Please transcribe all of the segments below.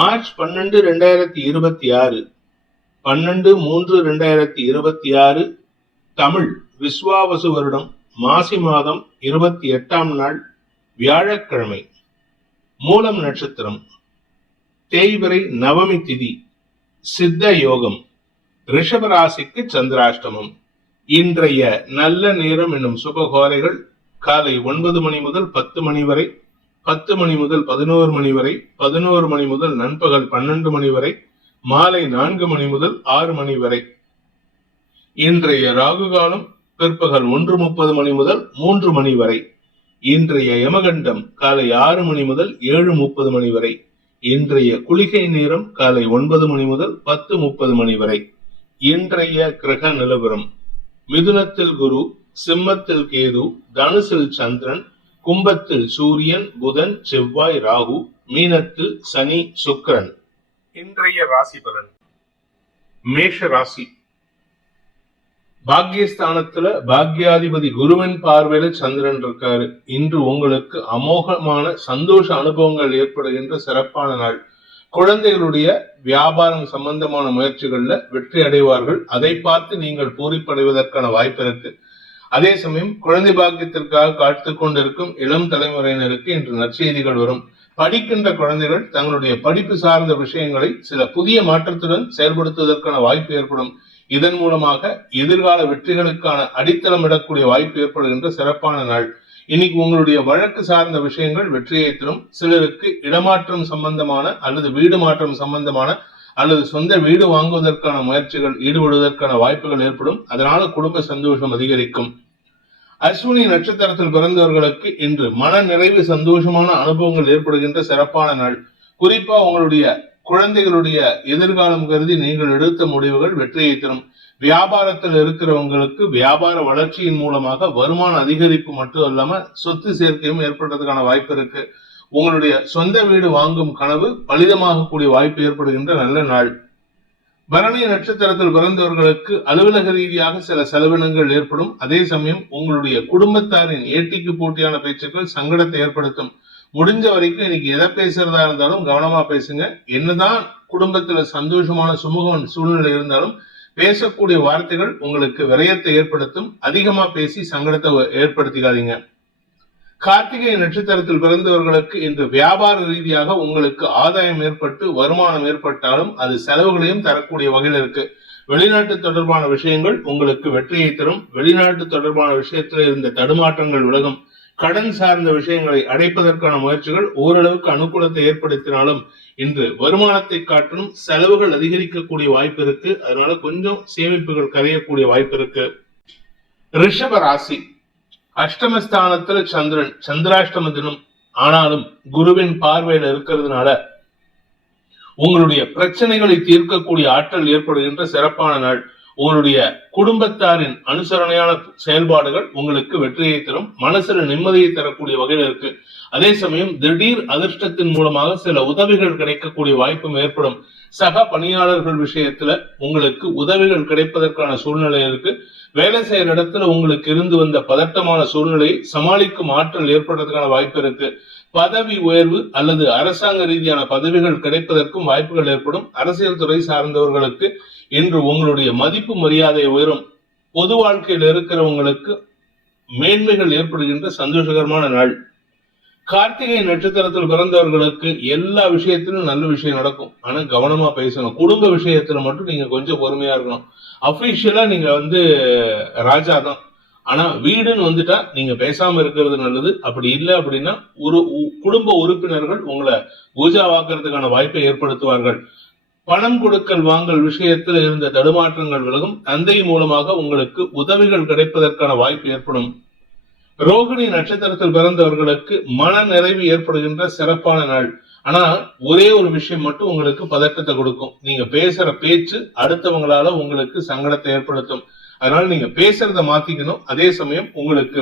March 12, 2026 12/3/2026 Tamil Vishvavasu வருடம் மாசி மாதம் 28ஆம் நாள் வியாழக்கிழமை. மூலம் நட்சத்திரம், தேய்பிறை நவமி திதி, சித்த யோகம், ரிஷபராசிக்கு சந்திராஷ்டமம். இன்றைய நல்ல நேரம் என்னும் சுபகோரைகள் காலை 9 மணி முதல் 10 மணி வரை, 10 மணி முதல் 11 மணி வரை, 11 மணி முதல் நண்பகல் 12 மணி வரை, மாலை 4 மணி முதல் 6 மணி வரை. இன்றைய ராகு காலம் பிற்பகல் 1:30 மணி முதல் 3 மணி வரை. இன்றைய யமகண்டம் காலை 6 மணி முதல் 7:30 மணி வரை. இன்றைய குளிகை நேரம் காலை 9 மணி முதல் 10:30 மணி வரை. இன்றைய கிரக நிலவரம்: மிதுனத்தில் குரு, சிம்மத்தில் கேது, தனுசில் சந்திரன், கும்பத்தில் சூரியன், புதன், செவ்வாய், ராகு, மீனத்தில் சனி, சுக்கிரன். இன்றைய ராசி பலன்: மேஷ ராசி. பாக்யஸ்தானத்துல பாக்யாதிபதி குருவின் பார்வையில சந்திரன் இருக்காரு. இன்று உங்களுக்கு அமோகமான சந்தோஷ அனுபவங்கள் ஏற்படுகின்ற சிறப்பான நாள். குழந்தைகளுடைய வியாபாரம் சம்பந்தமான முயற்சிகள்ல வெற்றி அடைவார்கள். அதை பார்த்து நீங்கள் பூரிப்படைவதற்கான வாய்ப்பு இருக்கு. அதே சமயம் குழந்தை பாக்கியத்திற்காக காத்து கொண்டிருக்கும் இளம் தலைமுறையினருக்கு இன்று நற்செய்திகள் வரும். படிக்கின்ற குழந்தைகள் தங்களுடைய படிப்பு சார்ந்த விஷயங்களை சில புதிய மாற்றத்துடன் செயல்படுத்துவதற்கான வாய்ப்பு ஏற்படும். இதன் மூலமாக எதிர்கால வெற்றிகளுக்கான அடித்தளம் இடக்கூடிய வாய்ப்பு ஏற்படுகின்ற சிறப்பான நாள். இன்னைக்கு உங்களுடைய வழக்கு சார்ந்த விஷயங்கள் வெற்றியை தரும். சிலருக்கு இடமாற்றம் சம்பந்தமான அல்லது வீடு மாற்றம் சம்பந்தமான அல்லது சொந்த வீடு வாங்குவதற்கான முயற்சிகள் ஈடுபடுவதற்கான வாய்ப்புகள் ஏற்படும். அதனால குடும்ப சந்தோஷம் அதிகரிக்கும். அஸ்வினி நட்சத்திரத்தில் பிறந்தவர்களுக்கு இன்று மன நிறைவு சந்தோஷமான அனுபவங்கள் ஏற்படுகின்ற சிறப்பான நாள். குறிப்பா உங்களுடைய குழந்தைகளுடைய எதிர்காலம் கருதி நீங்கள் எடுத்த முடிவுகள் வெற்றியை தரும். வியாபாரத்தில் இருக்கிறவங்களுக்கு வியாபார வளர்ச்சியின் மூலமாக வருமான அதிகரிப்பு மட்டும் இல்லாம சொத்து சேர்க்கையும் ஏற்படுறதுக்கான வாய்ப்பு இருக்கு. உங்களுடைய சொந்த வீடு வாங்கும் கனவு பலிதமாகக்கூடிய வாய்ப்பு ஏற்படுகின்ற நல்ல நாள். பரணி நட்சத்திரத்தில் பிறந்தவர்களுக்கு அலுவலக ரீதியாக சில செலவினங்கள் ஏற்படும். அதே சமயம் உங்களுடைய குடும்பத்தாரின் ஏட்டிக்கு போட்டியான பேச்சுக்கள் சங்கடத்தை ஏற்படுத்தும். முடிஞ்ச வரைக்கும் இன்னைக்கு எதை பேசுறதா இருந்தாலும் கவனமா பேசுங்க. என்னதான் குடும்பத்துல சந்தோஷமான சுமூக சூழ்நிலை இருந்தாலும் பேசக்கூடிய வார்த்தைகள் உங்களுக்கு விரயத்தை ஏற்படுத்தும். அதிகமா பேசி சங்கடத்தை ஏற்படுத்திக்காதீங்க. கார்த்திகை நட்சத்திரத்தில் பிறந்தவர்களுக்கு இன்று வியாபார ரீதியாக உங்களுக்கு ஆதாயம் ஏற்பட்டு வருமானம் ஏற்பட்டாலும் அது செலவுகளையும் தரக்கூடிய வகையில் இருக்கு. வெளிநாட்டு தொடர்பான விஷயங்கள் உங்களுக்கு வெற்றியை தரும். வெளிநாட்டு தொடர்பான விஷயத்தில் இருந்த தடுமாற்றங்கள் விலகும். கடன் சார்ந்த விஷயங்களை அடைப்பதற்கான முயற்சிகள் ஓரளவுக்கு அனுகூலத்தை ஏற்படுத்தினாலும் இன்று வருமானத்தை காட்டிலும் செலவுகள் அதிகரிக்கக்கூடிய வாய்ப்பு இருக்கு. அதனால கொஞ்சம் சேமிப்புகள் கரையக்கூடிய வாய்ப்பு இருக்கு. ரிஷப ராசி. அஷ்டமஸ்தானத்துல சந்திரன், சந்திராஷ்டம தினம். ஆனாலும் குருவின் பார்வையில இருக்கிறதுனால உங்களுடைய பிரச்சனைகளை தீர்க்கக்கூடிய ஆற்றல் ஏற்படுகின்ற சிறப்பான நாள். உங்களுடைய குடும்பத்தாரின் அனுசரணையான செயல்பாடுகள் உங்களுக்கு வெற்றியை தரும். மனசுல நிம்மதியை தரக்கூடிய வகையில் இருக்கு. அதே சமயம் திடீர் அதிர்ஷ்டத்தின் மூலமாக சில உதவிகள் கிடைக்கக்கூடிய வாய்ப்பும் ஏற்படும். சக பணியாளர்கள் விஷயத்துல உங்களுக்கு உதவிகள் கிடைப்பதற்கான சூழ்நிலை இருக்கு. வேலை செய்யற இடத்துல உங்களுக்கு இருந்து வந்த பதட்டமான சூழ்நிலையை சமாளிக்கும் ஆற்றல் ஏற்படுறதுக்கான வாய்ப்பு இருக்கு. பதவி உயர்வு அல்லது அரசாங்க ரீதியான பதவிகள் கிடைப்பதற்கும் வாய்ப்புகள் ஏற்படும். அரசியல் துறை சார்ந்தவர்களுக்கு இன்று உங்களுடைய மதிப்பு மரியாதை உயரும். பொது வாழ்க்கையில் இருக்கிறவங்களுக்கு மேன்மைகள் ஏற்படுகின்ற சந்தோஷகரமான நாள். கார்த்திகை நட்சத்திரத்தில் பிறந்தவர்களுக்கு எல்லா விஷயத்திலும் நல்ல விஷயம் நடக்கும். ஆனா கவனமா பேசணும். குடும்ப விஷயத்துல மட்டும் நீங்க கொஞ்சம் பொறுமையா இருக்கணும். அபிஷியலா நீங்க ராஜா தான். ஆனா வீடுன்னு வந்துட்டா நீங்க பேசாம இருக்கிறது நல்லது. அப்படி இல்லை அப்படின்னா ஒரு குடும்ப உறுப்பினர்கள் உங்களை பூஜாவாக்குறதுக்கான வாய்ப்பை ஏற்படுத்துவார்கள். பணம் கொடுக்கல் வாங்கல் விஷயத்துல இருந்த தடுமாற்றங்கள் விலகும். தந்தை மூலமாக உங்களுக்கு உதவிகள் கிடைப்பதற்கான வாய்ப்பு ஏற்படும். ரோகிணி நட்சத்திரத்தில் பிறந்தவர்களுக்கு மன நிறைவு ஏற்படுகின்ற சிறப்பான நாள். ஆனா ஒரே ஒரு விஷயம் மட்டும் உங்களுக்கு பதட்டத்தை கொடுக்கும். நீங்க பேசுற பேச்சு அடுத்தவங்களால உங்களுக்கு சங்கடத்தை ஏற்படுத்தும். அதனால நீங்க பேசுறத மாத்திக்கணும். அதே சமயம் உங்களுக்கு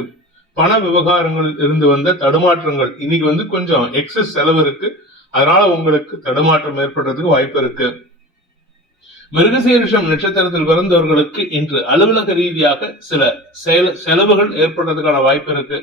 பண விவகாரங்களில் இருந்து வந்த தடுமாற்றங்கள் இன்னைக்கு கொஞ்சம் எக்ஸஸ் செலவு இருக்கு. அதனால உங்களுக்கு தடுமாற்றம் ஏற்படுறதுக்கு வாய்ப்பு இருக்கு. மிருகசீரிஷம் நட்சத்திரத்தில் பிறந்தவர்களுக்கு இன்று அலுவலக ரீதியாக சில செலவுகள் ஏற்படுறதுக்கான வாய்ப்பு இருக்கு.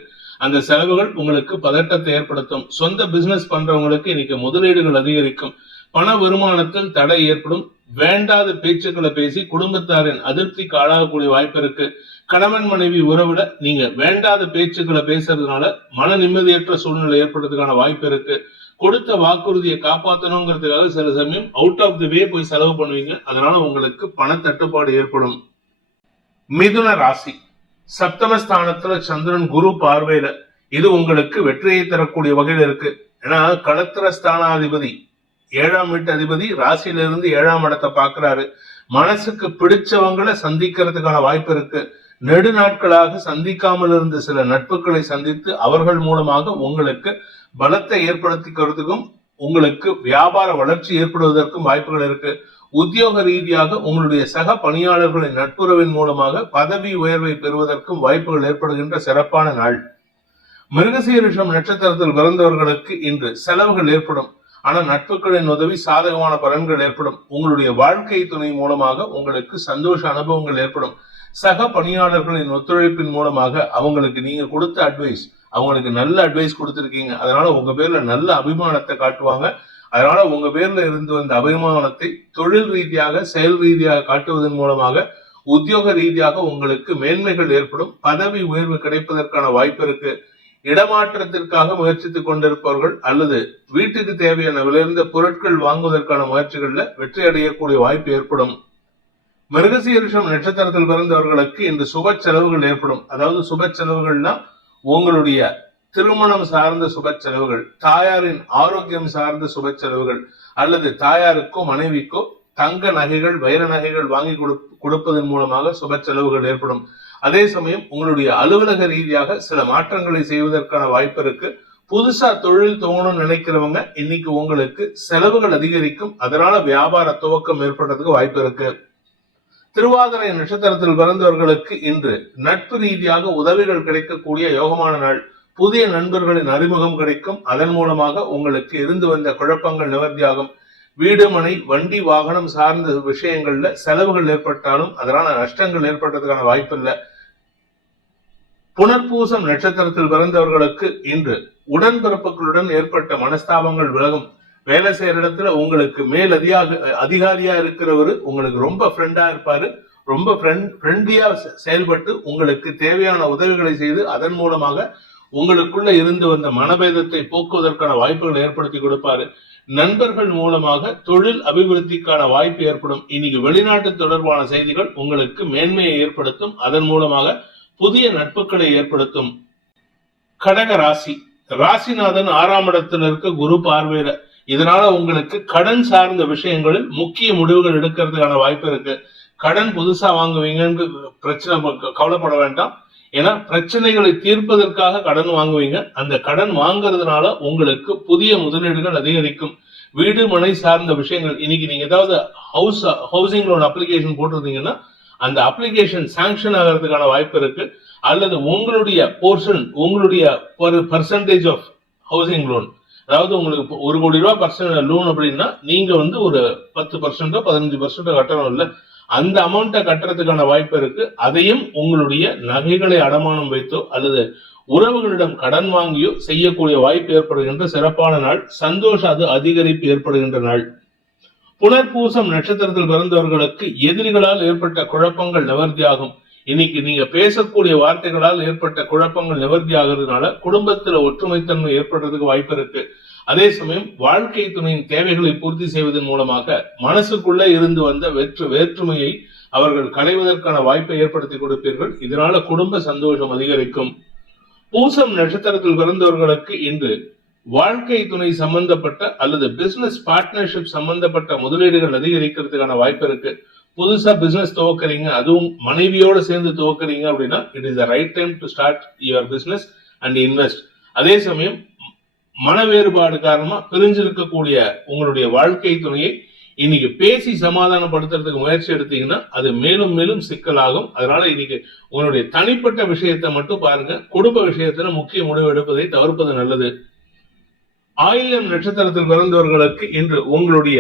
அந்த செலவுகள் உங்களுக்கு பதட்டத்தை ஏற்படுத்தும். சொந்த பிசினஸ் பண்றவங்களுக்கு இன்னைக்கு முதலீடுகள் அதிகரிக்கும். பண வருமானத்தில் தடை ஏற்படும். வேண்டாத பேச்சுக்களை பேசி குடும்பத்தாரின் அதிருப்திக்கு ஆளாகக்கூடிய வாய்ப்பு இருக்கு. கணவன் மனைவி உறவுல நீங்க வேண்டாத பேச்சுக்களை பேசுறதுனால மன நிம்மதியற்ற சூழ்நிலை ஏற்படுறதுக்கான வாய்ப்பு இருக்கு. கொடுத்த வாக்குறுதியை காப்பாற்றணுங்கிறதுக்காக சில சமயம் அவுட் ஆஃப் தி வே போய் செலவு பண்ணுவீங்க. அதனால உங்களுக்கு பண தட்டுப்பாடு ஏற்படும். மிதுன ராசி, சப்தமஸ்தானத்துல சந்திரன் குரு பார்வையில, இது உங்களுக்கு வெற்றியை தரக்கூடிய வகையில் இருக்கு. ஏன்னா களத்திர ஸ்தானாதிபதி 7ஆம் வீட்டு அதிபதி ராசியில இருந்து 7ஆம் இடத்தை பாக்குறாரு. மனசுக்கு பிடிச்சவங்களை சந்திக்கிறதுக்கான வாய்ப்பு இருக்கு. நெடு நாட்களாக சந்திக்காமல் இருந்த சில நட்புகளை சந்தித்து அவர்கள் மூலமாக உங்களுக்கு பலத்தை ஏற்படுத்திக்கிறதுக்கும் உங்களுக்கு வியாபார வளர்ச்சி ஏற்படுவதற்கும் வாய்ப்புகள் இருக்கு. உத்தியோக ரீதியாக உங்களுடைய சக பணியாளர்களின் நட்புறவின் மூலமாக பதவி உயர்வை பெறுவதற்கும் வாய்ப்புகள் ஏற்படுகின்ற சிறப்பான நாள். மிருகசீரிஷம் நட்சத்திரத்தில் பிறந்தவர்களுக்கு இன்று செலவுகள் ஏற்படும். ஆனா நட்புகளின் உதவி சாதகமான பலன்கள் ஏற்படும். உங்களுடைய வாழ்க்கை துணை மூலமாக உங்களுக்கு சந்தோஷ அனுபவங்கள் ஏற்படும். சக பணியாளர்களின் ஒத்துழைப்பின் மூலமாக அவங்களுக்கு நீங்க கொடுத்த அட்வைஸ், அவங்களுக்கு நல்ல அட்வைஸ் கொடுத்திருக்கீங்க. அதனால உங்க பேர்ல நல்ல அபிமானத்தை காட்டுவாங்க. அதனால உங்க பேர்ல இருந்து வந்த அபிமானத்தை தொழில் ரீதியாக செயல் ரீதியாக காட்டுவதன் மூலமாக உத்தியோக ரீதியாக உங்களுக்கு மேன்மைகள் ஏற்படும். பதவி உயர்வு கிடைப்பதற்கான வாய்ப்பு இருக்கு. இடமாற்றத்திற்காக முயற்சித்துக் கொண்டிருப்பவர்கள் அல்லது வீட்டுக்கு தேவையான விலையுயர்ந்த பொருட்கள் வாங்குவதற்கான முயற்சிகள்ல வெற்றி அடையக்கூடிய வாய்ப்பு ஏற்படும். மிருகசீரிஷம் நட்சத்திரத்தில் பிறந்தவர்களுக்கு இன்று சுப செலவுகள் ஏற்படும். அதாவது சுப செலவுகள்னா உங்களுடைய திருமணம் சார்ந்த சுப செலவுகள், தாயாரின் ஆரோக்கியம் சார்ந்த சுப செலவுகள், அல்லது தாயாருக்கோ மனைவிக்கோ தங்க நகைகள் வைர நகைகள் வாங்கி கொடுப்பதன் மூலமாக சுப செலவுகள் ஏற்படும். அதே சமயம் உங்களுடைய அலுவலக ரீதியாக சில மாற்றங்களை செய்வதற்கான வாய்ப்பு இருக்கு. புதுசா தொழில் துவங்கணும்னு நினைக்கிறவங்க இன்னைக்கு உங்களுக்கு செலவுகள் அதிகரிக்கும். அதனால வியாபார துவக்கம் ஏற்படுறதுக்கு வாய்ப்பு இருக்கு. திருவாதிரை நட்சத்திரத்தில் பிறந்தவர்களுக்கு இன்று நட்பு ரீதியாக உதவிகள் கிடைக்கக்கூடிய யோகமான நாள். புதிய நண்பர்களின் அறிமுகம் கிடைக்கும். அதன் மூலமாக உங்களுக்கு இருந்து வந்த குழப்பங்கள் நிவர்த்தியாகும். வீடு மனை வண்டி வாகனம் சார்ந்த விஷயங்கள்ல செலவுகள் ஏற்பட்டாலும் அதனால நஷ்டங்கள் ஏற்பட்டதுக்கான வாய்ப்பு இல்லை. புனர்பூசம் நட்சத்திரத்தில் பிறந்தவர்களுக்கு இன்று உடன்பிறப்புகளுடன் ஏற்பட்ட மனஸ்தாபங்கள் விலகும். வேலை செய்யற இடத்துல உங்களுக்கு மேல் அதிகாரியா இருக்கிறவரு உங்களுக்கு ரொம்ப ஃப்ரெண்டா இருப்பாரு. ரொம்ப ஃப்ரெண்ட்லியா செயல்பட்டு உங்களுக்கு தேவையான உதவிகளை செய்து அதன் மூலமாக உங்களுக்குள்ள இருந்து வந்த மனபேதத்தை போக்குவதற்கான வாய்ப்புகளை ஏற்படுத்தி கொடுப்பாரு. நண்பர்கள் மூலமாக தொழில் அபிவிருத்திக்கான வாய்ப்பு ஏற்படும். இன்னைக்கு வெளிநாட்டு தொடர்பான செய்திகள் உங்களுக்கு மேன்மையை ஏற்படுத்தும். அதன் மூலமாக புதிய நட்புகளை ஏற்படுத்தும். கடக ராசி, ராசிநாதன் 6ஆம் இடத்துல இருக்க குரு பார்வையில, இதனால உங்களுக்கு கடன் சார்ந்த விஷயங்களில் முக்கிய முடிவுகள் எடுக்கிறதுக்கான வாய்ப்பு இருக்கு. கடன் புதுசா வாங்குவீங்கன்னு பிரச்சனை கவலைப்பட வேண்டாம். ஏன்னா பிரச்சனைகளை தீர்ப்பதற்காக கடன் வாங்குவீங்க. அந்த கடன் வாங்குறதுனால உங்களுக்கு புதிய முதலீடுகள் அதிகரிக்கும். வீடு மனை சார்ந்த விஷயங்கள், இன்னைக்கு நீங்க ஏதாவது ஹவுசிங் லோன் அப்ளிகேஷன் போட்டிருந்தீங்கன்னா அந்த அப்ளிகேஷன் சாங்ஷன் ஆகிறதுக்கான வாய்ப்பு இருக்கு. அல்லது உங்களுடைய போர்ஷன், உங்களுடைய பர்சன்டேஜ் ஆஃப் ஹவுசிங் லோன், அதாவது உங்களுக்கு 1 கோடி ரூபாய் லோன் அப்படின்னா நீங்க ஒரு 10% 15% கட்டணும் இல்ல, அந்த அமௌண்ட்டை கட்டுறதுக்கான வாய்ப்பு இருக்கு. அதையும் உங்களுடைய நகைகளை அடமானம் வைத்தோ அல்லது உறவுகளிடம் கடன் வாங்கியோ செய்யக்கூடிய வாய்ப்பு ஏற்படுகின்ற சிறப்பான நாள். சந்தோஷ அதிகரிப்பு ஏற்படுகின்ற நாள். புனர்பூசம் நட்சத்திரத்தில் பிறந்தவர்களுக்கு எதிரிகளால் ஏற்பட்ட குழப்பங்கள் நிவர்த்தியாகும். இன்னைக்கு நீங்க பேசக்கூடிய வார்த்தைகளால் ஏற்பட்ட குழப்பங்கள் நிவர்த்தி ஆகிறதுனால குடும்பத்துல ஒற்றுமைத்தன்மை ஏற்படுறதுக்கு வாய்ப்பு இருக்கு. அதே சமயம் வாழ்க்கை துணையின் தேவைகளை பூர்த்தி செய்வதன் மூலமாக மனசுக்குள்ள இருந்து வந்த வேற்றுமையை அவர்கள் களைவதற்கான வாய்ப்பை ஏற்படுத்தி கொடுப்பீர்கள். இதனால குடும்ப சந்தோஷம் அதிகரிக்கும். பூசம் நட்சத்திரத்தில் பிறந்தவர்களுக்கு இன்று வாழ்க்கை துணை சம்பந்தப்பட்ட அல்லது பிசினஸ் பார்ட்னர்ஷிப் சம்பந்தப்பட்ட முதலீடுகள் அதிகரிக்கிறதுக்கான வாய்ப்பு இருக்கு. புதுசா பிசினஸ் துவக்கிறீங்க, அதுவும் மனைவியோட சேர்ந்து துவக்கிறீங்க அப்படின்னா it is the right time to start your business and invest. அதே சமயம் மன வேறுபாடு காரணமா பிரிஞ்சிருக்கக்கூடிய உங்களுடைய வாழ்க்கை துணையை இன்னைக்கு பேசி சமாதானப்படுத்துறதுக்கு முயற்சி எடுத்தீங்கன்னா அது மேலும் மேலும் சிக்கலாகும். அதனால இன்னைக்கு உங்களுடைய தனிப்பட்ட விஷயத்தை மட்டும் பாருங்க. குடும்ப விஷயத்துல முக்கிய முடிவு எடுப்பதை தவிர்ப்பது நல்லது. ஆயில்யம் நட்சத்திரத்தில் பிறந்தவர்களுக்கு இன்று உங்களுடைய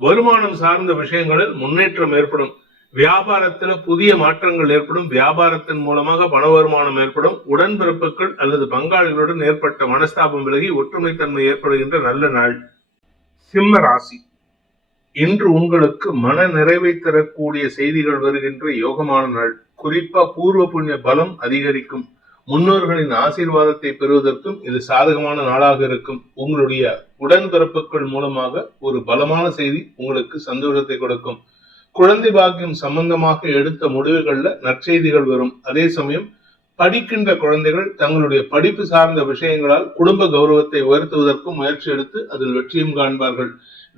வருமானம் சார்ந்த விஷயங்களில் முன்னேற்றம் ஏற்படும். வியாபாரத்துல புதிய மாற்றங்கள் ஏற்படும். வியாபாரத்தின் மூலமாக பண வருமானம் ஏற்படும். உடன்பிறப்புகள் அல்லது பங்காளிகளுடன் ஏற்பட்ட மனஸ்தாபம் விலகி ஒற்றுமைத்தன்மை ஏற்படுகின்ற நல்ல நாள். சிம்ம ராசி, இன்று உங்களுக்கு மன நிறைவை தரக்கூடிய செய்திகள் வருகின்ற யோகமான நாள். குறிப்பா பூர்வ புண்ணிய பலம் அதிகரிக்கும். முன்னோர்களின் ஆசீர்வாதத்தை பெறுவதற்கும் இது சாதகமான நாளாக இருக்கும். உங்களுடைய உடன்பிறப்புகள் மூலமாக ஒரு பலமான செய்தி உங்களுக்கு சந்தோஷத்தை கொடுக்கும். குழந்தை பாக்கியம் சம்பந்தமாக எடுத்த முடிவுகள்ல நற்செய்திகள் வரும். அதே சமயம் படிக்கின்ற குழந்தைகள் தங்களுடைய படிப்பு சார்ந்த விஷயங்களால் குடும்ப கௌரவத்தை உயர்த்துவதற்கும் முயற்சி எடுத்து அதில் வெற்றியும் காண்பார்கள்.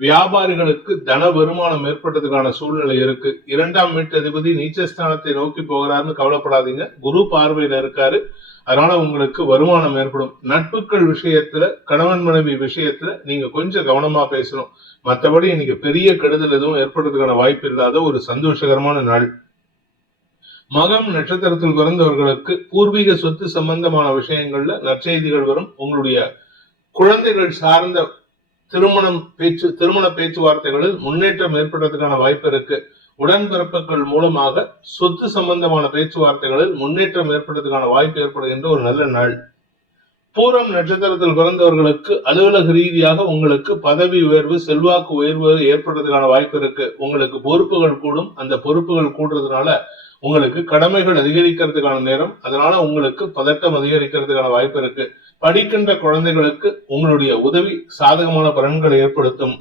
வியாபாரிகளுக்கு தன வருமானம் ஏற்பட்டதுக்கான சூழ்நிலை இருக்கு. 2ஆம் வீட்டதிபதி நீச்சஸ்தானத்தை நோக்கி போகிறாருன்னு கவலைப்படாதீங்க. குரு பார்வையில இருக்காரு, அதனால உங்களுக்கு வருமானம் ஏற்படும். நட்புகள் விஷயத்துல, கணவன் மனைவி விஷயத்துல நீங்க கொஞ்சம் கவனமா பேசணும். மற்றபடி இன்னைக்கு பெரிய கெடுதல் எதுவும் ஏற்படுறதுக்கான வாய்ப்பு இல்லாத ஒரு சந்தோஷகரமான நாள். மகம் நட்சத்திரத்தில் பிறந்தவர்களுக்கு பூர்வீக சொத்து சம்பந்தமான விஷயங்கள்ல நற்செய்திகள் வரும். உங்களுடைய குழந்தைகள் சார்ந்த திருமண பேச்சுவார்த்தைகளில் முன்னேற்றம் ஏற்படுறதுக்கான வாய்ப்பு இருக்கு. உடன்பிறப்புகள் மூலமாக சொத்து சம்பந்தமான பேச்சுவார்த்தைகளில் முன்னேற்றம் ஏற்படுறதுக்கான வாய்ப்பு ஏற்படுகின்ற ஒரு நல்ல நாள். பூரம் நட்சத்திரத்தில் பிறந்தவர்களுக்கு அலுவலக ரீதியாக உங்களுக்கு பதவி உயர்வு, செல்வாக்கு உயர்வு ஏற்படுறதுக்கான வாய்ப்பு இருக்கு. உங்களுக்கு பொறுப்புகள் கூடும். அந்த பொறுப்புகள் கூடுறதுனால உங்களுக்கு கடமைகள் அதிகரிக்கிறதுக்கான நேரம். அதனால உங்களுக்கு பதட்டம் அதிகரிக்கிறதுக்கான வாய்ப்பு இருக்கு. படிக்கின்ற குழந்தைகளுக்கு உங்களுடைய உதவி சாதகமான பலன்களை ஏற்படுத்தும்.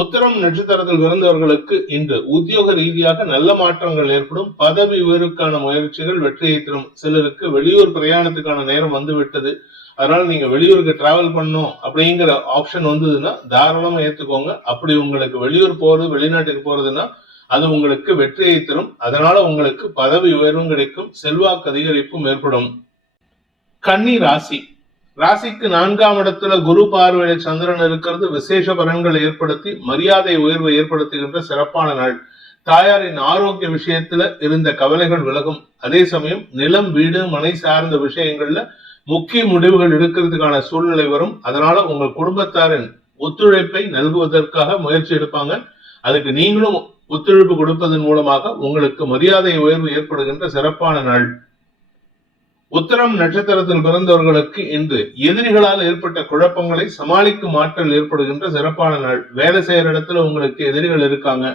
உத்திரம் நட்சத்திரத்தில் பிறந்தவர்களுக்கு இன்று உத்தியோக ரீதியாக நல்ல மாற்றங்கள் ஏற்படும். பதவி உயர்வுக்கான முயற்சிகள் வெற்றியை தரும். சிலருக்கு வெளியூர் பிரயாணத்துக்கான நேரம் வந்து விட்டது. அதனால நீங்க வெளியூருக்கு டிராவல் பண்ணும் அப்படிங்கிற ஆப்ஷன் வந்ததுன்னா தாராளமா ஏத்துக்கோங்க. அப்படி உங்களுக்கு வெளியூர் போறது, வெளிநாட்டுக்கு போறதுன்னா அது உங்களுக்கு வெற்றியை தரும். அதனால உங்களுக்கு பதவி உயர்வும் கிடைக்கும், செல்வாக்கு அதிகரிப்பும் ஏற்படும். கன்னி ராசி, ராசிக்கு 4ஆம் இடத்துல குரு பார்வையில சந்திரன் இருக்கிறது விசேஷ பலன்களை ஏற்படுத்தி மரியாதை உயர்வை ஏற்படுத்துகின்ற சிறப்பான நாள். தாயாரின் ஆரோக்கிய விஷயத்துல இருந்த கவலைகள் விலகும். அதே சமயம் நிலம், வீடு, மனை சார்ந்த விஷயங்கள்ல முக்கிய முடிவுகள் எடுக்கிறதுக்கான சூழ்நிலை வரும். அதனால உங்கள் குடும்பத்தாரின் ஒத்துழைப்பை நல்குவதற்காக முயற்சி எடுப்பாங்க. அதுக்கு நீங்களும் ஒத்துழைப்பு கொடுப்பதன் மூலமாக உங்களுக்கு மரியாதை உயர்வு ஏற்படுகின்ற சிறப்பான நாள். உத்திரம் நட்சத்திரத்தில் பிறந்தவர்களுக்கு இன்று எதிரிகளால் ஏற்பட்ட குழப்பங்களை சமாளிக்கும் ஆற்றல் ஏற்படுகின்ற சிறப்பான நாள். வேலை செய்யற இடத்துல உங்களுக்கு எதிரிகள் இருக்காங்க,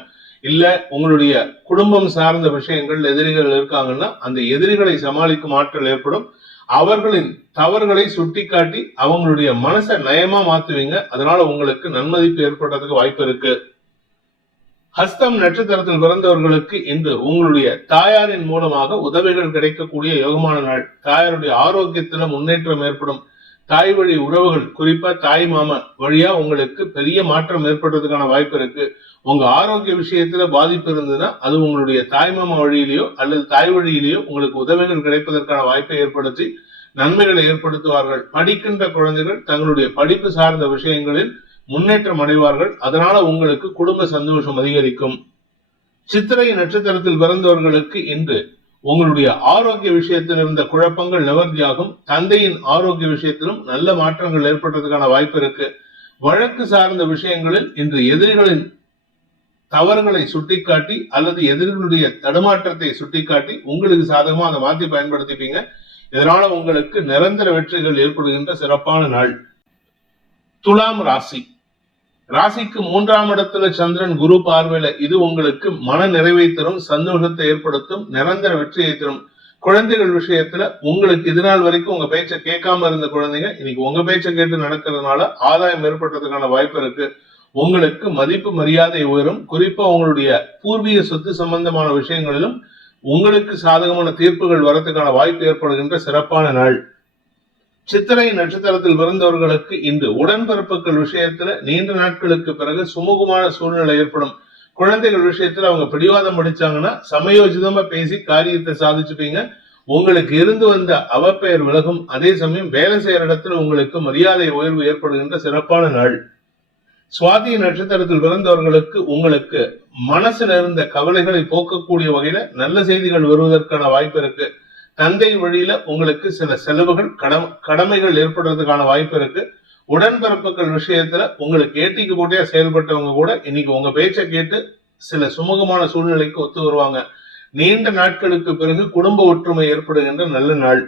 இல்ல உங்களுடைய குடும்பம் சார்ந்த விஷயங்கள் எதிரிகள் இருக்காங்கன்னா அந்த எதிரிகளை சமாளிக்கும் ஆற்றல் ஏற்படும். அவர்களின் தவறுகளை சுட்டிக்காட்டி அவங்களுடைய மனசை நயமா மாத்துவீங்க. அதனால உங்களுக்கு நன்மதிப்பு ஏற்படுறதுக்கு வாய்ப்பு இருக்கு. ஹஸ்தம் நட்சத்திரத்தில் பிறந்தவர்களுக்கு இன்று உங்களுடைய தாயாரின் மூலமாக உதவிகள் கிடைக்கக்கூடிய யோகமான நாள். தாயாருடைய ஆரோக்கியத்துல முன்னேற்றம் ஏற்படும். தாய் வழி உறவுகள், குறிப்பா தாய் மாமா வழியா உங்களுக்கு பெரிய மாற்றம் ஏற்படுறதுக்கான வாய்ப்பு இருக்கு. உங்க ஆரோக்கிய விஷயத்துல பாதிப்பு இருந்ததுன்னா அது உங்களுடைய தாய் மாமா வழியிலேயோ அல்லது தாய் வழியிலேயோ உங்களுக்கு உதவிகள் கிடைப்பதற்கான வாய்ப்பை ஏற்படுத்தி நன்மைகளை ஏற்படுத்துவார்கள். படிக்கின்ற குழந்தைகள் தங்களுடைய படிப்பு சார்ந்த விஷயங்களில் முன்னேற்றம் அடைவார்கள். அதனால உங்களுக்கு குடும்ப சந்தோஷம் அதிகரிக்கும். சித்திரை நட்சத்திரத்தில் பிறந்தவர்களுக்கு இன்று உங்களுடைய ஆரோக்கிய விஷயத்தில் இருந்த குழப்பங்கள் நிவர்த்தியாகும். தந்தையின் ஆரோக்கிய விஷயத்திலும் நல்ல மாற்றங்கள் ஏற்படுறதுக்கான வாய்ப்பு இருக்கு. வழக்கு சார்ந்த விஷயங்களில் இன்று எதிரிகளின் தவறுகளை சுட்டிக்காட்டி அல்லது எதிரிகளுடைய தடுமாற்றத்தை சுட்டிக்காட்டி உங்களுக்கு சாதகமா அதை மாற்றி பயன்படுத்திப்பீங்க. இதனால உங்களுக்கு நிரந்தர வெற்றிகள் ஏற்படுகின்ற சிறப்பான நாள். துலாம் ராசி, ராசிக்கு 3ஆம் இடத்துல சந்திரன் குரு பார்வையில, இது உங்களுக்கு மன நிறைவை தரும், சந்தோஷத்தை ஏற்படுத்தும், நிரந்தர வெற்றியை தரும். குழந்தைகள் விஷயத்துல உங்களுக்கு இது நாள் வரைக்கும் உங்க பேச்சை கேட்காம இருந்த குழந்தைங்க இன்னைக்கு உங்க பேச்சை கேட்டு நடக்கிறதுனால ஆதாயம் ஏற்படுறதுக்கான வாய்ப்பு இருக்கு. உங்களுக்கு மதிப்பு மரியாதை உயரும். குறிப்பா உங்களுடைய பூர்வீக சொத்து சம்பந்தமான விஷயங்களிலும் உங்களுக்கு சாதகமான தீர்ப்புகள் வரதுக்கான வாய்ப்பு ஏற்படுகின்ற சிறப்பான நாள். சித்திரை நட்சத்திரத்தில் பிறந்தவர்களுக்கு இன்று உடன்பிறப்புகள் விஷயத்துல நீண்ட நாட்களுக்கு பிறகு சுமூகமான சூழ்நிலை ஏற்படும். குழந்தைகள் விஷயத்துல அவங்க பிடிவாதம் படிச்சாங்கன்னா சமயோஜிதமா பேசி காரியத்தை சாதிச்சுப்பீங்க. உங்களுக்கு இருந்து வந்த அவப்பெயர் விலகும். அதே சமயம் வேலை செய்யற இடத்துல உங்களுக்கு மரியாதை உயர்வு ஏற்படுகின்ற சிறப்பான நாள். சுவாதி நட்சத்திரத்தில் பிறந்தவர்களுக்கு உங்களுக்கு மனசுல இருந்த கவலைகளை போக்கக்கூடிய வகையில நல்ல செய்திகள் வருவதற்கான வாய்ப்பு இருக்கு. தந்தை வழியில உங்களுக்கு சில செலவுகள், கடமைகள் ஏற்படுறதுக்கான வாய்ப்பு இருக்கு. உடன்பிறப்புகள் விஷயத்துல உங்களுக்கு ஏட்டிக்கு போட்டியா செயல்பட்டவங்க கூட இன்னைக்கு உங்க பேச்சை கேட்டு சில சுமூகமான சூழ்நிலைக்கு ஒத்து வருவாங்க. நீண்ட நாட்களுக்கு பிறகு குடும்ப ஒற்றுமை ஏற்படுகின்ற நல்ல நாள்.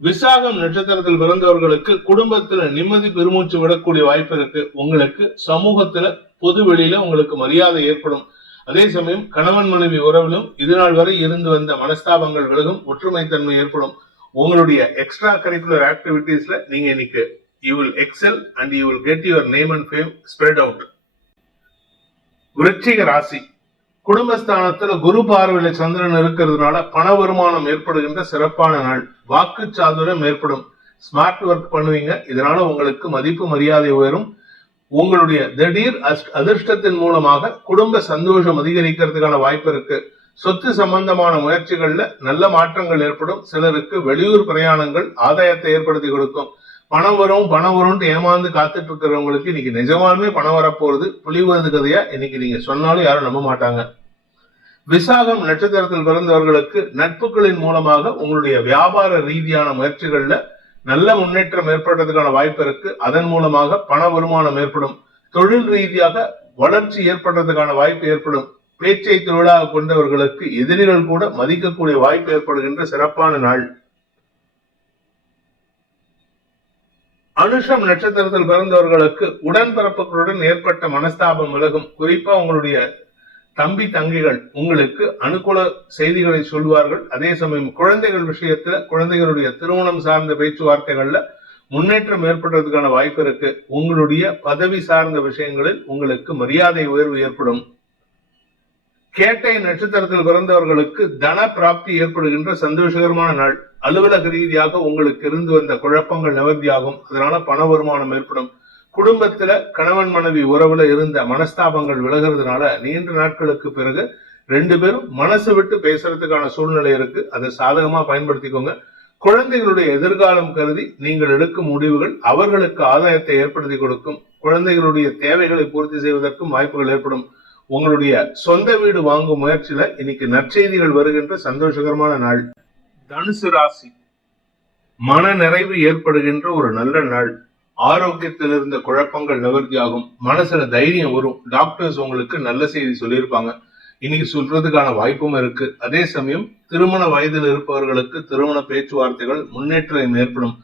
விசாகம் நட்சத்திரத்தில் பிறந்தவர்களுக்கு குடும்பத்துல நிம்மதி பெருமூச்சு விடக்கூடிய வாய்ப்பு இருக்கு. உங்களுக்கு சமூகத்துல பொது வெளியில உங்களுக்கு மரியாதை ஏற்படும். அதே சமயம் கணவன் மனைவி உறவிலும் இதுநாள் வரை இருந்து வந்த மனஸ்தாபங்கள் விலகும், ஒற்றுமைத்தன்மை ஏற்படும். உங்களுடைய எக்ஸ்ட்ரா கரிக்குலர் ஆக்டிவிட்டீஸ்ல நீங்க இன்னைக்கு you will excel and you will get your name and fame spread out. விருச்சிக ராசி, குடும்பஸ்தானத்துல குரு பார்வையில சந்திரன் இருக்கிறதுனால பண வருமானம் ஏற்படுகின்ற சிறப்பான நாள். வாக்கு சாதுரியம் ஏற்படும். ஸ்மார்ட் ஒர்க் பண்ணுவீங்க, இதனால உங்களுக்கு மதிப்பு மரியாதை உயரும். உங்களுடைய திடீர் அதிர்ஷ்டத்தின் மூலமாக குடும்ப சந்தோஷம் அதிகரிக்கிறதுக்கான வாய்ப்பு இருக்கு. சொத்து சம்பந்தமான முயற்சிகள்ல நல்ல மாற்றங்கள் ஏற்படும். சிலருக்கு வெளியூர் பிரயாணங்கள் ஆதாயத்தை ஏற்படுத்தி கொடுக்கும். பணம் வரும் ஏமாந்து காத்துட்டு இருக்கிறவங்களுக்கு இன்னைக்கு நிஜமாலுமே பணம் வரப்போறது. புலிவது கதையா இன்னைக்கு நீங்க சொன்னாலும் யாரும் நம்ப மாட்டாங்க. விசாகம் நட்சத்திரத்தில் பிறந்தவர்களுக்கு நட்புகளின் மூலமாக உங்களுடைய வியாபார ரீதியான முயற்சிகள்ல நல்ல முன்னேற்றம் ஏற்படுறதுக்கான வாய்ப்பு இருக்கு. அதன் மூலமாக பண வருமானம் ஏற்படும். தொழில் ரீதியாக வளர்ச்சி ஏற்படுறதுக்கான வாய்ப்பு ஏற்படும். பேச்சை தொழிலாக கொண்டவர்களுக்கு எதிரிகள் கூட மதிக்கக்கூடிய வாய்ப்பு ஏற்படுகின்ற சிறப்பான நாள். அனுஷம் நட்சத்திரத்தில் பிறந்தவர்களுக்கு உடன்பிறப்புகளுடன் ஏற்பட்ட மனஸ்தாபம் விலகும். குறிப்பா உங்களுடைய தம்பி தங்கைகள் உங்களுக்கு அனுகூல செய்திகளை சொல்வார்கள். அதே சமயம் குழந்தைகள் விஷயத்துல குழந்தைகளுடைய திருமணம் சார்ந்த பேச்சுவார்த்தைகள்ல முன்னேற்றம் ஏற்படுறதுக்கான வாய்ப்பு இருக்கு. உங்களுடைய பதவி சார்ந்த விஷயங்களில் உங்களுக்கு மரியாதை உயர்வு ஏற்படும். கேட்டை நட்சத்திரத்தில் பிறந்தவர்களுக்கு தன பிராப்தி ஏற்படுகின்ற சந்தோஷகரமான நாள். அலுவலக ரீதியாக உங்களுக்கு இருந்து வந்த குழப்பங்கள் நிவர்த்தியாகும். அதனால பண வருமானம் ஏற்படும். குடும்பத்துல கணவன் மனைவி உறவுல இருந்த மனஸ்தாபங்கள் விலகிறதுனால நீண்ட நாட்களுக்கு பிறகு 2 பேரும் மனசு விட்டு பேசுறதுக்கான சூழ்நிலை இருக்கு. அதை சாதகமா பயன்படுத்திக்கோங்க. குழந்தைகளுடைய எதிர்காலம் கருதி நீங்கள் எடுக்கும் முடிவுகள் அவர்களுக்கு ஆதாயத்தை ஏற்படுத்தி கொடுக்கும். குழந்தைகளுடைய தேவைகளை பூர்த்தி செய்வதற்கும் வாய்ப்புகள் ஏற்படும். உங்களுடைய சொந்த வீடு வாங்கும் முயற்சியில இன்னைக்கு நற்செய்திகள் வருகின்ற சந்தோஷகரமான நாள். தனுசு ராசி, மன நிறைவு ஏற்படுகின்ற ஒரு நல்ல நாள். ஆரோக்கியத்தில் இருந்த குழப்பங்கள் நிவர்த்தியாகும். மனசுல தைரியம் வரும். டாக்டர்ஸ் உங்களுக்கு நல்ல செய்தி சொல்லியிருப்பாங்க, இன்னைக்கு சொல்றதுக்கான வாய்ப்பும் இருக்கு. அதே சமயம் திருமண வயதில் இருப்பவர்களுக்கு திருமண பேச்சுவார்த்தைகள் முன்னேற்றம் ஏற்படும்.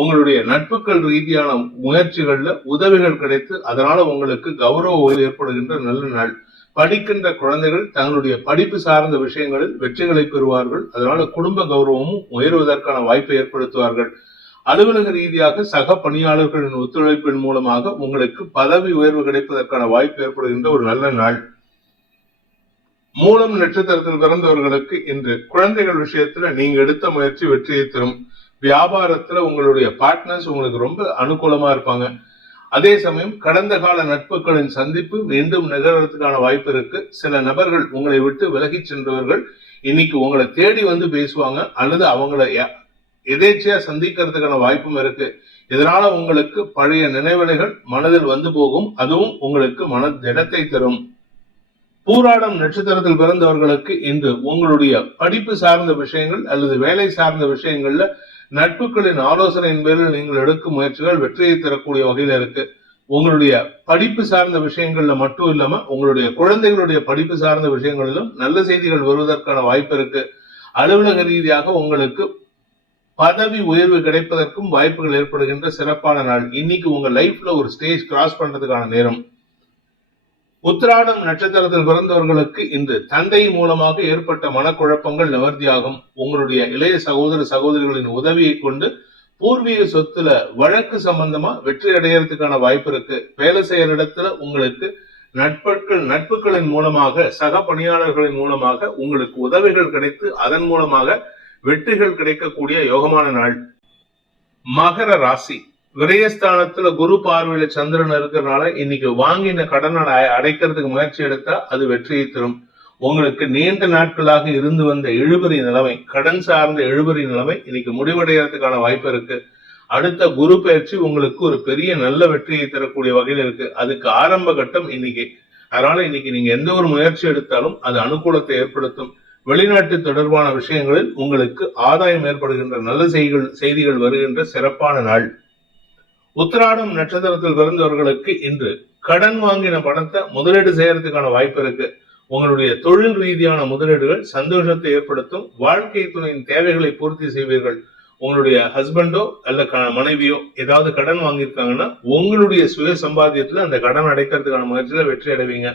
உங்களுடைய நட்புகள் ரீதியான முயற்சிகள்ல உதவிகள் கிடைத்து அதனால உங்களுக்கு கௌரவ ஏற்படுகின்ற நல்ல நாள். படிக்கின்ற குழந்தைகள் தங்களுடைய படிப்பு சார்ந்த விஷயங்களில் வெற்றிகளை பெறுவார்கள். அதனால குடும்ப கௌரவமும் உயர்வதற்கான வாய்ப்பை ஏற்படுத்துவார்கள். அலுவலக ரீதியாக சக பணியாளர்களின் ஒத்துழைப்பின் மூலமாக உங்களுக்கு பதவி உயர்வு கிடைப்பதற்கான வாய்ப்பு ஏற்படுகின்ற ஒரு நல்ல நாள். மூலம் நட்சத்திரத்தில் பிறந்தவர்களுக்கு இன்று குழந்தைகள் விஷயத்துல நீங்க எடுத்த முயற்சி வெற்றியை தரும். வியாபாரத்துல உங்களுடைய பார்ட்னர்ஸ் உங்களுக்கு ரொம்ப அனுகூலமா இருப்பாங்க. அதே சமயம் கடந்த கால நட்புகளின் சந்திப்பு மீண்டும் நிகழ்றதுக்கான வாய்ப்பு இருக்கு. சில நபர்கள் உங்களை விட்டு விலகி சென்றவர்கள் இன்னைக்கு உங்களை தேடி வந்து பேசுவாங்க அல்லது அவங்களை எதேச்சையா சந்திக்கிறதுக்கான வாய்ப்பும் இருக்கு. இதனால உங்களுக்கு பழைய நினைவலைகள் மனதில் வந்து போகும். அதுவும் உங்களுக்கு மன திடத்தை தரும். பூராடம் நட்சத்திரத்தில் பிறந்தவர்களுக்கு இன்று உங்களுடைய படிப்பு சார்ந்த விஷயங்கள் அல்லது வேலை சார்ந்த விஷயங்கள்ல நட்புகளின் ஆலோசனையின் பேரில் நீங்கள் எடுக்கும் முயற்சிகள் வெற்றியை தரக்கூடிய வகையில இருக்கு. உங்களுடைய படிப்பு சார்ந்த விஷயங்கள்ல மட்டும் இல்லாம உங்களுடைய குழந்தைகளுடைய படிப்பு சார்ந்த விஷயங்களிலும் நல்ல செய்திகள் வருவதற்கான வாய்ப்பு இருக்கு. அலுவலக ரீதியாக உங்களுக்கு பதவி உயர்வு கிடைப்பதற்கும் வாய்ப்புகள் ஏற்படுகின்ற சிறப்பான நாள். இன்னைக்கு உங்க லைஃப்ல ஒரு ஸ்டேஜ் கிராஸ் பண்றதுக்கான நேரம். உத்திராடம் நட்சத்திரத்தில் பிறந்தவர்களுக்கு இன்று தந்தை மூலமாக ஏற்பட்ட மனக்குழப்பங்கள் நிவர்த்தியாகும். உங்களுடைய இளைய சகோதர சகோதரிகளின் உதவியை கொண்டு பூர்வீக சொத்துல வழக்கு சம்பந்தமா வெற்றி அடையறதுக்கான வாய்ப்பு இருக்கு. வேலை செய்யற இடத்துல உங்களுக்கு நட்புகளின் மூலமாக சக பணியாளர்களின் மூலமாக உங்களுக்கு உதவிகள் கிடைத்து அதன் மூலமாக வெற்றிகள் கிடைக்கக்கூடிய யோகமான நாள். மகர ராசி, விரயஸ்தானத்துல குரு பார்வையில சந்திரன் இருக்கிறதுனால இன்னைக்கு வாங்கின கடனை அடைக்கிறதுக்கு முயற்சி எடுத்தா அது வெற்றியை தரும். உங்களுக்கு நீண்ட நாட்களாக இருந்து வந்த இழுபறி நிலைமை, கடன் சார்ந்த இழுபறி நிலைமை இன்னைக்கு முடிவடைகிறதுக்கான வாய்ப்பு இருக்கு. அடுத்த குரு பயிற்சி உங்களுக்கு ஒரு பெரிய நல்ல வெற்றியை தரக்கூடிய வகையில் இருக்கு. அதுக்கு ஆரம்ப கட்டம் இன்னைக்கு. அதனால இன்னைக்கு நீங்க எந்த ஒரு முயற்சி எடுத்தாலும் அது அனுகூலத்தை ஏற்படுத்தும். வெளிநாட்டு தொடர்பான விஷயங்களில் உங்களுக்கு ஆதாயம் ஏற்படுகின்ற நல்ல செய்திகள் வருகின்ற சிறப்பான நாள். உத்திராடம் நட்சத்திரத்தில் பிறந்தவர்களுக்கு இன்று கடன் வாங்கின பணத்தை முதலீடு செய்யறதுக்கான வாய்ப்பு இருக்கு. உங்களுடைய தொழில் ரீதியான முதலீடுகள் சந்தோஷத்தை ஏற்படுத்தும். வாழ்க்கை துணையின் தேவைகளை பூர்த்தி செய்வீர்கள். உங்களுடைய ஹஸ்பண்டோ அல்ல மனைவியோ ஏதாவது கடன் வாங்கியிருக்காங்கன்னா உங்களுடைய சுய சம்பாத்தியத்துல அந்த கடன் அடைக்கிறதுக்கான முயற்சியில வெற்றி அடைவீங்க.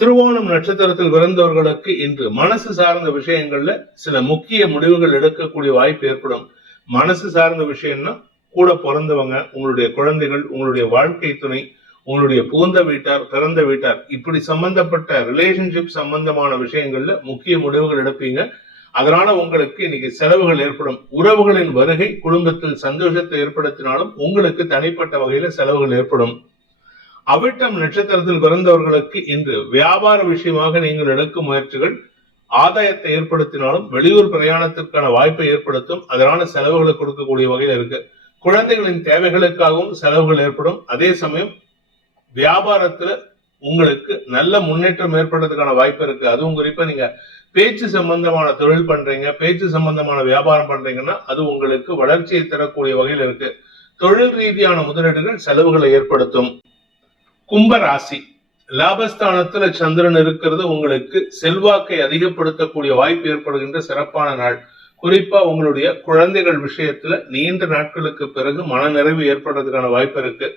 திருவோணம் நட்சத்திரத்தில் பிறந்தவர்களுக்கு இன்று மனசு சார்ந்த விஷயங்கள்ல சில முக்கிய முடிவுகள் எடுக்கக்கூடிய வாய்ப்பு ஏற்படும். மனசு சார்ந்த விஷயம்னா கூட பிறந்தவங்க, உங்களுடைய குழந்தைகள், உங்களுடைய வாழ்க்கை துணை, உங்களுடைய புகுந்த வீட்டார், பிறந்த வீட்டார், இப்படி சம்பந்தப்பட்ட ரிலேஷன்ஷிப் சம்பந்தமான விஷயங்கள்ல முக்கிய முடிவுகள் எடுப்பீங்க. அதனால உங்களுக்கு இன்னைக்கு செலவுகள் ஏற்படும். உறவுகளின் வருகை குடும்பத்தில் சந்தோஷத்தை ஏற்படுத்தினாலும் உங்களுக்கு தனிப்பட்ட வகையில செலவுகள் ஏற்படும். அவிட்டம் நட்சத்திரத்தில் பிறந்தவர்களுக்கு இன்று வியாபார விஷயமாக நீங்கள் எடுக்கும் முயற்சிகள் ஆதாயத்தை ஏற்படுத்தினாலும் வெளியூர் பிரயாணத்திற்கான வாய்ப்பை ஏற்படுத்தும். அதனால செலவுகளை கொடுக்கக்கூடிய வகையில் இருக்கு. குழந்தைகளின் தேவைகளுக்காகவும் செலவுகள் ஏற்படும். அதே சமயம் வியாபாரத்துல உங்களுக்கு நல்ல முன்னேற்றம் ஏற்படுறதுக்கான வாய்ப்பு இருக்கு. அதுவும் குறிப்பா நீங்க பேச்சு சம்பந்தமான தொழில் பண்றீங்க, பேச்சு சம்பந்தமான வியாபாரம் பண்றீங்கன்னா அது உங்களுக்கு வளர்ச்சியை தரக்கூடிய வகையில் இருக்கு. தொழில் ரீதியான முதலீடுகள் செலவுகளை ஏற்படுத்தும். கும்ப ராசி, லாபஸ்தானத்துல சந்திரன் இருக்கிறது உங்களுக்கு செல்வாக்கை அதிகப்படுத்தக்கூடிய வாய்ப்பு ஏற்படுகின்ற சிறப்பான நாள். குறிப்பா உங்களுடைய குழந்தைகள் விஷயத்துல நீண்ட நாட்களுக்கு பிறகு மன நிறைவு ஏற்படுறதுக்கான வாய்ப்பு இருக்கு.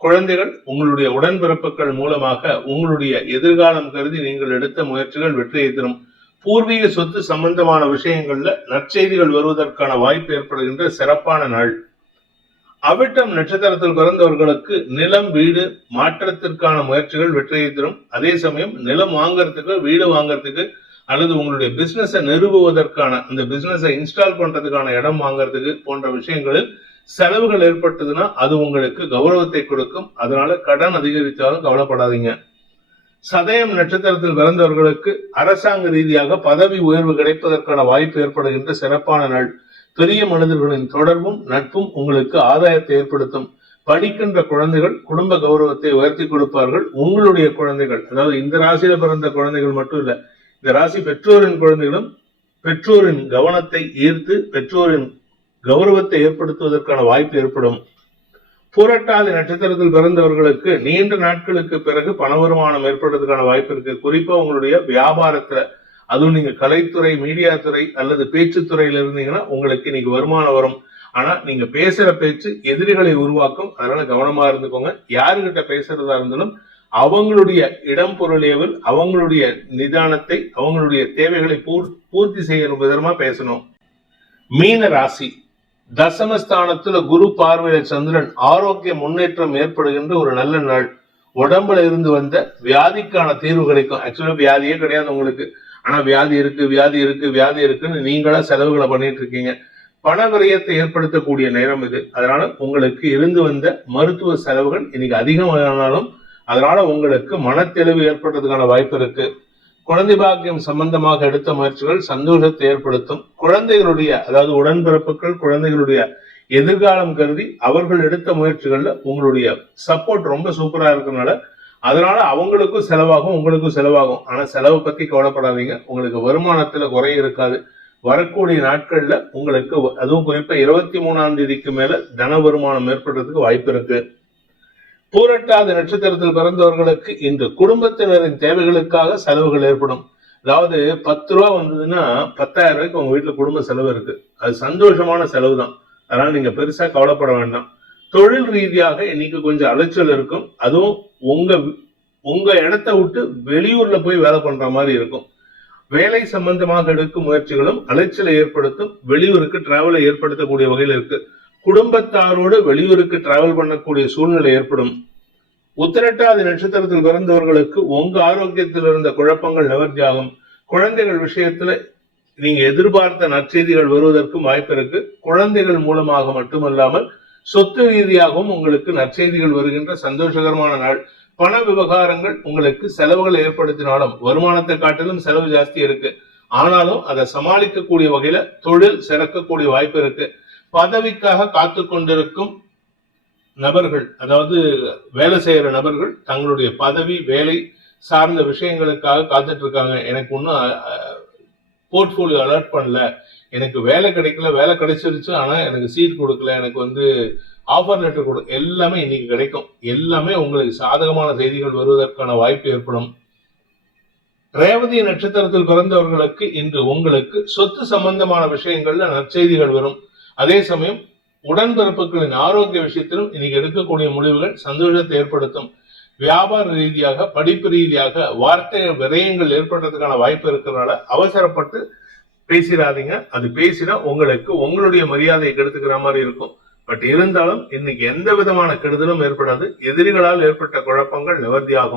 குழந்தைகள் உங்களுடைய உடன்பிறப்புகள் மூலமாக உங்களுடைய எதிர்காலம் கருதி நீங்கள் எடுத்த முயற்சிகள் வெற்றியை தரும். பூர்வீக சொத்து சம்பந்தமான விஷயங்கள்ல நற்செய்திகள் வருவதற்கான வாய்ப்பு ஏற்படுகின்ற சிறப்பான நாள். அவிட்டம் நட்சத்திரத்தில் பிறந்தவர்களுக்கு நிலம் வீடு மாற்றத்திற்கான முயற்சிகள் வெற்றியை தரும். அதே சமயம் நிலம் வாங்கறதுக்கு, வீடு வாங்கறதுக்கு அல்லது உங்களுடைய பிசினஸ நிறுவுவதற்கான, அந்த பிசினஸ இன்ஸ்டால் பண்றதுக்கான இடம் வாங்கறதுக்கு போன்ற விஷயங்களில் செலவுகள் ஏற்பட்டதுன்னா அது உங்களுக்கு கௌரவத்தை கொடுக்கும். அதனால கடன் அதிகரித்தாலும் கவலைப்படாதீங்க. சதயம் நட்சத்திரத்தில் பிறந்தவர்களுக்கு அரசாங்க ரீதியாக பதவி உயர்வு கிடைப்பதற்கான வாய்ப்பு ஏற்படுகின்ற சிறப்பான நாள். பெரிய மனிதர்களின் தொடர்பும் நட்பும் உங்களுக்கு ஆதாயத்தை ஏற்படுத்தும். படிக்கின்ற குழந்தைகள் குடும்ப கௌரவத்தை உயர்த்தி கொடுப்பார்கள். உங்களுடைய குழந்தைகள், அதாவது இந்த ராசியில பிறந்த குழந்தைகள் மட்டும் இல்ல, இந்த ராசி பெற்றோரின் குழந்தைகளும் பெற்றோரின் கவனத்தை ஈர்த்து பெற்றோரின் கௌரவத்தை ஏற்படுத்துவதற்கான வாய்ப்பு ஏற்படும். பூரட்டாதி நட்சத்திரத்தில் பிறந்தவர்களுக்கு நீண்ட நாட்களுக்கு பிறகு பண வருமானம் ஏற்படுறதுக்கான வாய்ப்பு இருக்கு. குறிப்பா உங்களுடைய வியாபாரத்துல, அதுவும் நீங்க கலைத்துறை, மீடியா துறை அல்லது பேச்சுத்துறையில இருந்தீங்கன்னா உங்களுக்கு இன்னைக்கு வருமானம் வரும். ஆனா நீங்க பேசுற பேச்சு எதிரிகளை உருவாக்கும். அதனால கவனமா இருந்துக்கோங்க. யாருகிட்ட பேசுறதா இருந்தாலும் அவங்களுடைய இடம் பொருளேவல், அவங்களுடைய நிதானத்தை, அவங்களுடைய தேவைகளை பூர்த்தி செய்யற விதமா பேசணும். மீன ராசி, தசமஸ்தானத்துல குரு பார்வையில சந்திரன், ஆரோக்கிய முன்னேற்றம் ஏற்படுகின்ற ஒரு நல்ல நாள். உடம்புல இருந்து வந்த வியாதிக்கான தீர்வு கிடைக்கும். ஆக்சுவலா வியாதியே கிடையாது உங்களுக்கு, ஆனா வியாதி இருக்குன்னு நீங்களா செலவுகளை பண்ணிட்டு இருக்கீங்க. பண விரயத்தை ஏற்படுத்தக்கூடிய நேரம் இது. அதனால உங்களுக்கு இருந்து வந்த மருத்துவ செலவுகள் இன்னைக்கு அதிகமானாலும் அதனால உங்களுக்கு மனத்தெளிவு ஏற்படுறதுக்கான வாய்ப்பு இருக்கு. குழந்தை பாக்கியம் சம்பந்தமாக எடுத்த முயற்சிகள் சந்தோஷத்தை ஏற்படுத்தும். குழந்தைகளுடைய, அதாவது உடன்பிறப்புகள் குழந்தைகளுடைய எதிர்காலம் கருதி அவர்கள் எடுத்த முயற்சிகள்ல உங்களுடைய சப்போர்ட் ரொம்ப சூப்பரா இருக்கனால அதனால அவங்களுக்கும் செலவாகும், உங்களுக்கும் செலவாகும். ஆனா செலவை பத்தி கவலைப்படாதீங்க. உங்களுக்கு வருமானத்துல குறை இருக்காது. வரக்கூடிய நாட்கள்ல உங்களுக்கு, அதுவும் குறிப்பா 23ஆம் தேதிக்கு மேல தன வருமானம் ஏற்படுறதுக்கு வாய்ப்பு இருக்கு. பூரட்டாதி நட்சத்திரத்தில் பிறந்தவர்களுக்கு இன்று குடும்பத்தினரின் தேவைகளுக்காக செலவுகள் ஏற்படும். அதாவது 10 ரூபா வந்ததுன்னா 10,000 ரூபாய்க்கு உங்க வீட்டுல குடும்ப செலவு இருக்கு. அது சந்தோஷமான செலவு தான். அதனால நீங்க பெருசா கவலைப்பட வேண்டாம். தொழில் ரீதியாக இன்னைக்கு கொஞ்சம் அலைச்சல் இருக்கும். அதுவும் உங்க இடத்தை விட்டு வெளியூர்ல போய் வேலை பண்ற மாதிரி இருக்கும். வேலை சம்பந்தமாக எடுக்கும் முயற்சிகளும் அலைச்சலை ஏற்படுத்தும். வெளியூருக்கு டிராவலை ஏற்படுத்தக்கூடிய வகையில் இருக்கு. குடும்பத்தாரோடு வெளியூருக்கு டிராவல் பண்ணக்கூடிய சூழ்நிலை ஏற்படும். உத்திரட்டாதி நட்சத்திரத்தில் பிறந்தவர்களுக்கு உங்க ஆரோக்கியத்தில் இருந்த குழப்பங்கள் நிவர்த்தி ஆகும். குழந்தைகள் விஷயத்துல நீங்க எதிர்பார்த்த நற்செய்திகள் வருவதற்கும் வாய்ப்பு இருக்கு. குழந்தைகள் மூலமாக மட்டுமல்லாமல் சொத்து ரீதியாகவும் உங்களுக்கு நற்செய்திகள் வருகின்ற சந்தோஷகரமான நாள். பண விவகாரங்கள் உங்களுக்கு செலவுகளை ஏற்படுத்தினாலும் வருமானத்தை காட்டிலும் செலவு ஜாஸ்தி இருக்கு. ஆனாலும் அதை சமாளிக்கக்கூடிய வகையில தொழில் சிறக்கக்கூடிய வாய்ப்பு இருக்கு. பதவிக்காக காத்து கொண்டிருக்கும் நபர்கள், அதாவது வேலை செய்யற நபர்கள் தங்களுடைய பதவி வேலை சார்ந்த விஷயங்களுக்காக காத்துட்டு இருக்காங்க. எனக்கு ஒன்னும் போர்ட்போலியோ அலர்ட் பண்ணல, எனக்கு வேலை கிடைக்கல, வேலை கிடைச்சிருச்சு ஆனா எனக்கு சீட் கொடுக்கல, எனக்கு ஆஃபர் லெட்டர் கொடு, எல்லாமே இன்னைக்கு கிடைக்கும். எல்லாமே உங்களுக்கு சாதகமான செய்திகள் வருவதற்கான வாய்ப்பு ஏற்படும். ரேவதி நட்சத்திரத்தில் பிறந்தவர்களுக்கு இன்று உங்களுக்கு சொத்து சம்பந்தமான விஷயங்கள்ல நற்செய்திகள் வரும். அதே சமயம் உடன்பிறப்புகளின் ஆரோக்கிய விஷயத்திலும் இன்னைக்கு எடுக்கக்கூடிய முடிவுகள் சந்தோஷத்தை ஏற்படுத்தும். வியாபார ரீதியாக, படிப்பு ரீதியாக வார்த்தை விரயங்கள் ஏற்படுறதுக்கான வாய்ப்பு இருக்கிறதுனால அவசரப்பட்டு பேசிடாதீங்க. அது பேசினா உங்களுக்கு உங்களுடைய மரியாதையை கெடுத்துக்கிற மாதிரி இருக்கும். பட் இருந்தாலும் இன்னைக்கு எந்த விதமான கெடுதலும் ஏற்படாது. எதிரிகளால் ஏற்பட்ட குழப்பங்கள் நிவர்த்தியாகும்.